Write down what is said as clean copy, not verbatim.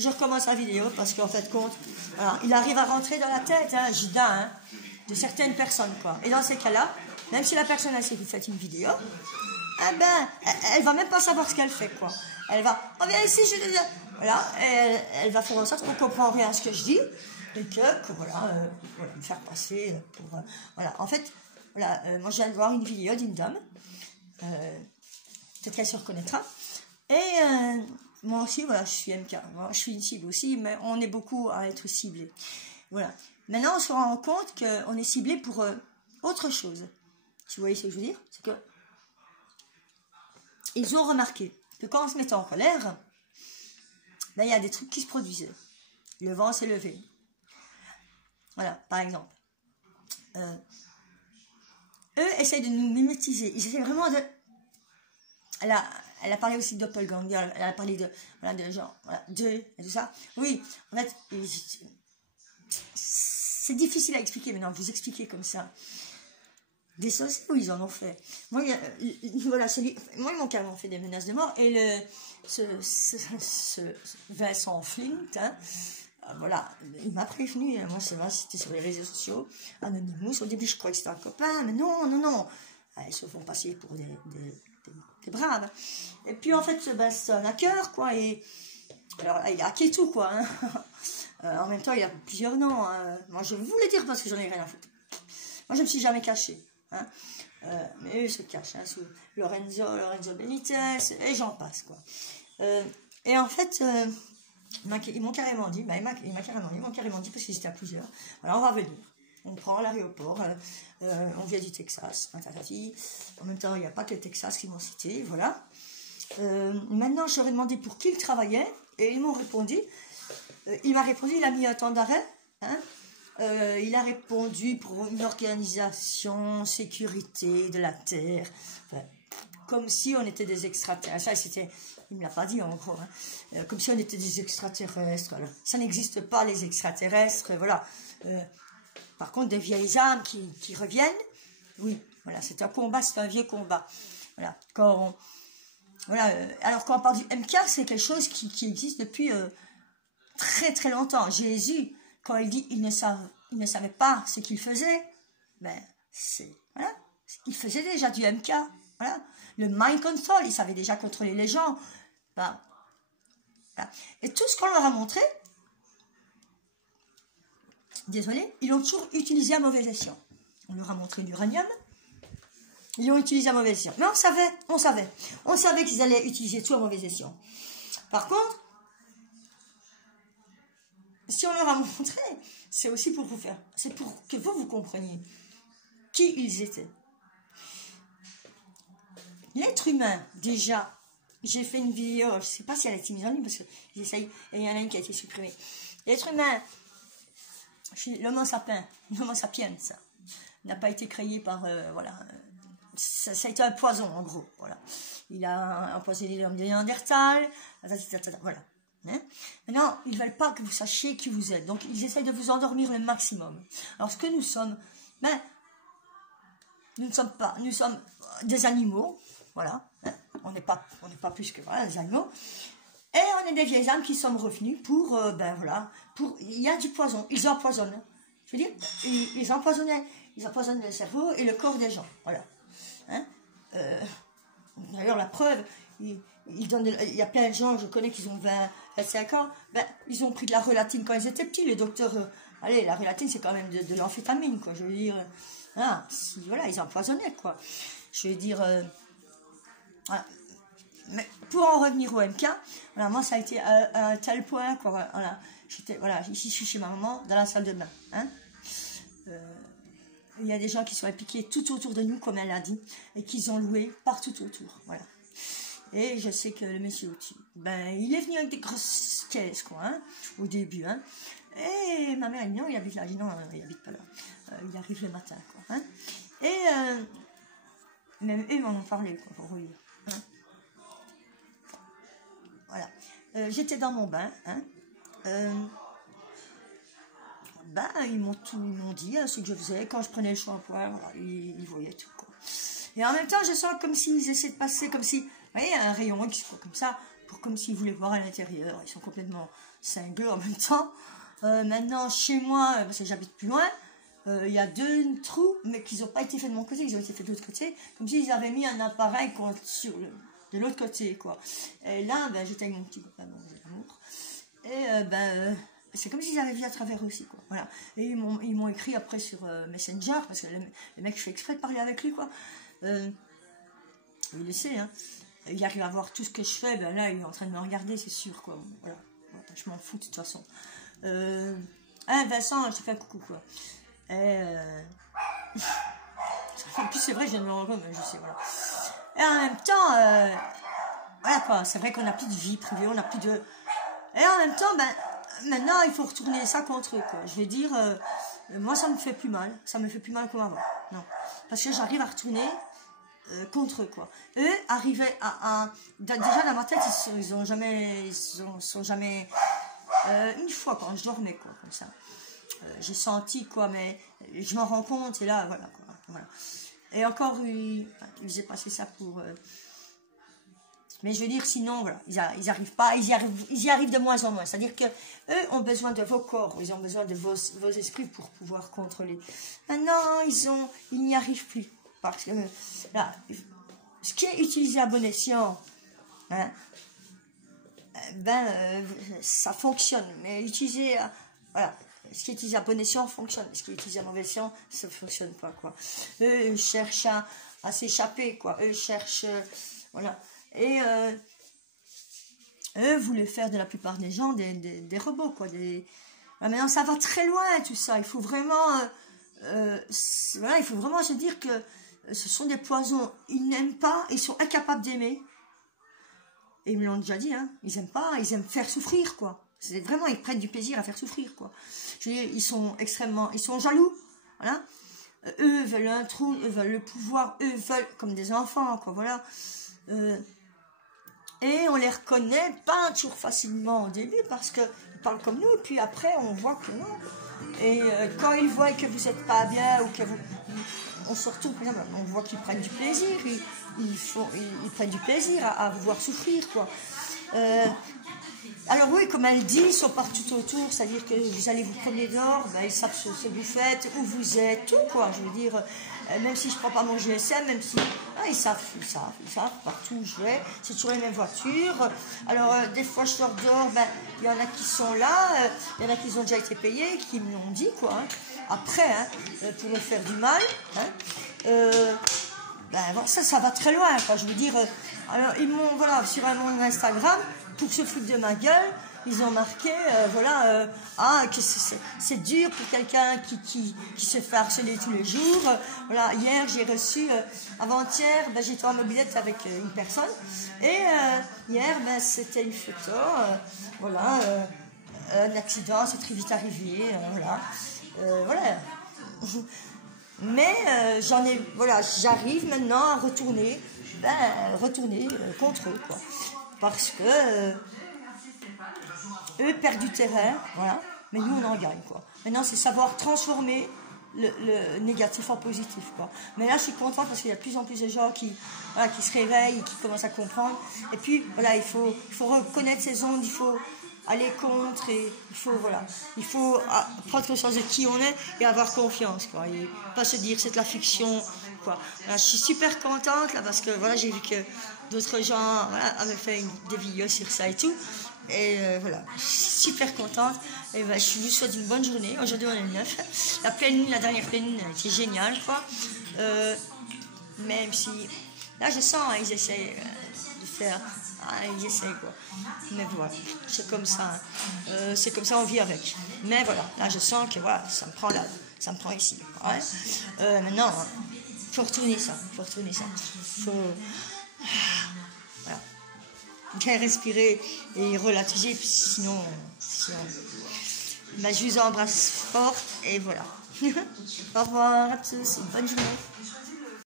Je recommence la vidéo parce qu'en fait, compte, voilà, il arrive à rentrer dans la tête, hein, Judas, hein, de certaines personnes, quoi. Et dans ces cas-là, même si la personne elle sait que vous faites une vidéo, eh ben, elle va même pas savoir ce qu'elle fait, quoi. Elle va, oh viens ici, voilà, elle va faire en sorte qu'on comprend rien à ce que je dis et que voilà, voilà, me faire passer pour, voilà. En fait, voilà, moi je viens de voir une vidéo d'une dame, peut-être qu'elle se reconnaîtra, et moi aussi, voilà, je suis MK, moi, je suis une cible aussi, mais on est beaucoup à être ciblés. Voilà. Maintenant, on se rend compte qu'on est ciblé pour autre chose. Tu vois ce que je veux dire? C'est que ils ont remarqué que quand on se mettait en colère, ben, il y a des trucs qui se produisaient. Le vent s'est levé. Voilà, par exemple. Eux essayent de nous mimétiser. Ils essaient vraiment de... Elle a parlé aussi de doppelganger, elle a parlé de, voilà, de genre, voilà, et tout ça. Oui, en fait, c'est difficile à expliquer maintenant, vous expliquer comme ça. Des sorciers, oui, ils en ont fait. Moi, voilà, moi, ils m'ont carrément fait des menaces de mort. Et ce Vincent Flint, hein, voilà, il m'a prévenu. Hein, moi, c'est vrai, c'était sur les réseaux sociaux. Anonymous, au début, je croyais que c'était un copain, mais non, non, non. Ils se font passer pour des braves. Et puis, en fait, c'est un hacker, quoi. Et alors là, il a hacké tout, quoi. Hein. En même temps, il a plusieurs noms. Hein. Moi, je voulais dire parce que j'en ai rien à foutre. Moi, je ne me suis jamais cachée. Hein. Mais eux se cachent hein, sous Lorenzo Benitez, et j'en passe, quoi. Et en fait, ils m'ont carrément dit, ils m'ont carrément dit, parce qu'ils étaient à plusieurs, voilà, on va venir. On prend l'aéroport, on vient du Texas, en même temps, il n'y a pas que le Texas qui m'ont cité, voilà. Maintenant, je leur ai demandé pour qui ils travaillaient, et ils m'ont répondu, il m'a répondu, il a mis un temps d'arrêt, hein. Il a répondu pour une organisation sécurité de la Terre, enfin, comme si on était des extraterrestres. Ça, il ne me l'a pas dit en gros, hein. Comme si on était des extraterrestres. Voilà. Ça n'existe pas les extraterrestres, voilà. Par contre, des vieilles âmes qui reviennent, oui, voilà, c'est un combat, c'est un vieux combat. Voilà. Voilà, alors quand on parle du MK, c'est quelque chose qui existe depuis très très longtemps. Jésus, quand il dit il ne savait pas ce qu'il faisait, ben voilà, il faisait déjà du MK, voilà. Le mind control, il savait déjà contrôler les gens. Ben, voilà. Et tout ce qu'on leur a montré, désolé, ils ont toujours utilisé à mauvais escient. On leur a montré l'uranium, ils l'ont utilisé à mauvais escient. Mais on savait qu'ils allaient utiliser tout à mauvais escient. Par contre, si on leur a montré, c'est aussi pour vous faire, c'est pour que vous compreniez qui ils étaient. L'être humain, déjà, j'ai fait une vidéo, je ne sais pas si elle a été mise en ligne, parce que j'essaye, et il y en a une qui a été supprimée. L'être humain, l'homo sapiens, n'a pas été créé par, voilà, ça a été un poison, en gros, voilà. Il a empoisonné l'homme de Néandertal, voilà. Hein? Maintenant, ils ne veulent pas que vous sachiez qui vous êtes. Donc, ils essayent de vous endormir le maximum. Alors, ce que nous sommes, ben, nous ne sommes pas, nous sommes des animaux, voilà. Hein? On n'est pas plus que voilà, des animaux. Et on est des vieilles âmes qui sommes revenues pour, ben voilà, il y a du poison. Ils empoisonnent. Je veux dire, ils empoisonnent le cerveau et le corps des gens, voilà. Hein? D'ailleurs, la preuve, il y a plein de gens, je connais, qui ont 25 ans, ben, ils ont pris de la relatine quand ils étaient petits. Les docteurs, allez, la relatine, c'est quand même de l'amphétamine, quoi. Je veux dire, hein, voilà, ils empoisonnaient, quoi. Je veux dire, voilà. Mais pour en revenir au MK, voilà, moi, ça a été à un tel point, quoi. Voilà, ici, je suis chez ma maman, dans la salle de bain, hein. Il y a des gens qui sont impliqués tout autour de nous, comme elle l'a dit, et qu'ils ont loué partout autour, voilà. Et je sais que le monsieur au-dessus, ben, il est venu avec des grosses caisses, quoi, hein, au début, hein. Et ma mère, elle dit non, il habite là. Je dis non, il habite pas là. Il arrive le matin, quoi, hein. Et même eux m'en ont parlé, quoi, pour vous dire, hein. Voilà. J'étais dans mon bain, hein. Ben, ils m'ont dit ce que je faisais, quand je prenais le shampoing, voilà, ils voyaient tout, quoi. Et en même temps, je sens comme s'ils essaient de passer, comme si, vous voyez, un rayon X, quoi, comme ça, comme s'ils voulaient voir à l'intérieur. Ils sont complètement cinglés en même temps. Maintenant, chez moi, parce que j'habite plus loin, il y a 2 trous, mais qui n'ont pas été faits de mon côté, ils ont été faits de l'autre côté, comme s'ils avaient mis un appareil de l'autre côté, quoi. Et là, ben, j'étais avec mon petit copain, bon, j'ai l'amour, et c'est comme s'ils avaient vu à travers aussi, quoi. Voilà. Et ils m'ont écrit après sur Messenger, parce que le mec fait exprès de parler avec lui, quoi. Il le sait, hein. Il arrive à voir tout ce que je fais, ben là, il est en train de me regarder, c'est sûr, quoi. Voilà. Je m'en fous, de toute façon. Vincent, je te fais un coucou, quoi. En plus, c'est vrai, je viens de me rendre compte, mais je sais, voilà. Et en même temps, voilà, quoi, c'est vrai qu'on n'a plus de vie privée, on n'a plus de... Et en même temps, ben, maintenant, il faut retourner ça contre eux, quoi. Je vais dire, moi, ça me fait plus mal comme avant, non. Parce que j'arrive à retourner contre eux, quoi. Eux arrivaient déjà dans ma tête, ils sont jamais une fois quand je dormais, quoi, comme ça. J'ai senti, quoi, mais je m'en rends compte, et là, voilà, quoi, voilà. Et encore, il s'est passé ça pour... mais je veux dire, sinon, voilà, ils arrivent pas, ils y arrivent de moins en moins. C'est-à-dire que eux ont besoin de vos corps, ils ont besoin de vos esprits pour pouvoir contrôler. Maintenant, ils n'y arrivent plus. Parce que, là, ce qui est utilisé à bon escient, hein, ça fonctionne. Mais utiliser, voilà, ce qui est utilisé à bon escient fonctionne. Ce qui est utilisé à mauvais escient, ça ne fonctionne pas, quoi. Eux cherchent à s'échapper, quoi. Eux cherchent, voilà. Et eux voulaient faire de la plupart des gens des robots, quoi. Maintenant, ça va très loin, tout ça. Il faut vraiment, voilà, il faut vraiment se dire que ce sont des poisons. Ils n'aiment pas, ils sont incapables d'aimer. Et ils me l'ont déjà dit, hein. Ils n'aiment pas, ils aiment faire souffrir, quoi. C'est vraiment, ils prennent du plaisir à faire souffrir, quoi. Je veux dire, ils sont jaloux, voilà. Eux veulent un trône, eux veulent le pouvoir, eux veulent, comme des enfants, quoi, voilà. Et on les reconnaît pas toujours facilement au début parce qu'ils parlent comme nous, et puis après on voit que non. Et quand ils voient que vous n'êtes pas bien, ou que on se retourne, on voit qu'ils prennent du plaisir, ils prennent du plaisir à vous voir souffrir, quoi. Alors oui, comme elle dit, ils sont partout autour, c'est-à-dire que vous allez vous promener dehors, ben, ils savent ce que vous faites, où vous êtes, tout, quoi. Je veux dire, même si je ne prends pas mon GSM, même si... ils savent partout où je vais, c'est toujours les mêmes voitures. Alors, des fois, je sors dehors, ben, il y en a qui sont là, il y en a qui ont déjà été payés, qui me l'ont dit, quoi. Hein. Après, hein, pour me faire du mal, hein, bon, ça va très loin, quoi. Je veux dire, alors, ils m'ont, voilà, sur mon Instagram, pour se foutre de ma gueule, ils ont marqué, voilà, que c'est dur pour quelqu'un qui se fait harceler tous les jours. Voilà, hier, j'ai reçu, avant-hier, ben, j'étais en mobilette avec une personne, et hier, ben, c'était une photo, voilà, un accident, c'est très vite arrivé, voilà, voilà. Mais voilà, j'arrive maintenant à retourner contre eux, quoi. Parce que eux perdent du terrain, voilà, mais nous on en gagne, quoi. Maintenant c'est savoir transformer le négatif en positif, quoi. Mais là je suis contente parce qu'il y a de plus en plus de gens qui se réveillent, qui commencent à comprendre. Et puis voilà, il faut reconnaître ces ondes, il faut aller contre, et il faut prendre conscience de qui on est et avoir confiance, quoi. Et pas se dire c'est de la fiction, quoi. Là, je suis super contente là parce que voilà, j'ai vu que d'autres gens, voilà, avaient fait des vidéos sur ça et tout. Et voilà, je suis super contente. Et ben, je vous souhaite une bonne journée. Aujourd'hui on est le 9. La dernière pleine lune, elle était géniale, quoi. Même si là je sens, ils essaient de faire, ils essaient, quoi. Mais voilà, c'est comme ça, hein. C'est comme ça, on vit avec. Mais voilà, là je sens que voilà, ça me prend ici. Ouais. Maintenant, il faut retourner ça, faut voilà, bien respirer et relativiser, sinon ben, je vous embrasse fort et voilà. Au revoir à tous, bonne journée.